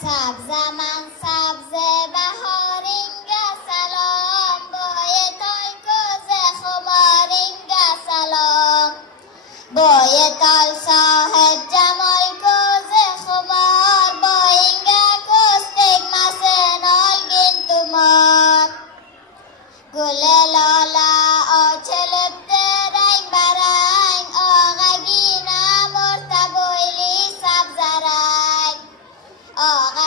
سبز من سبز بهارینگه سلام بای تای کوز خمارینگه سلام بای تال صاحب جمال کوز خمار باینگه کوستک مسنال گین تومار گل لالا آچلب رنگ برنگ آغا گینا مرتبویلی سبز رنگ آغا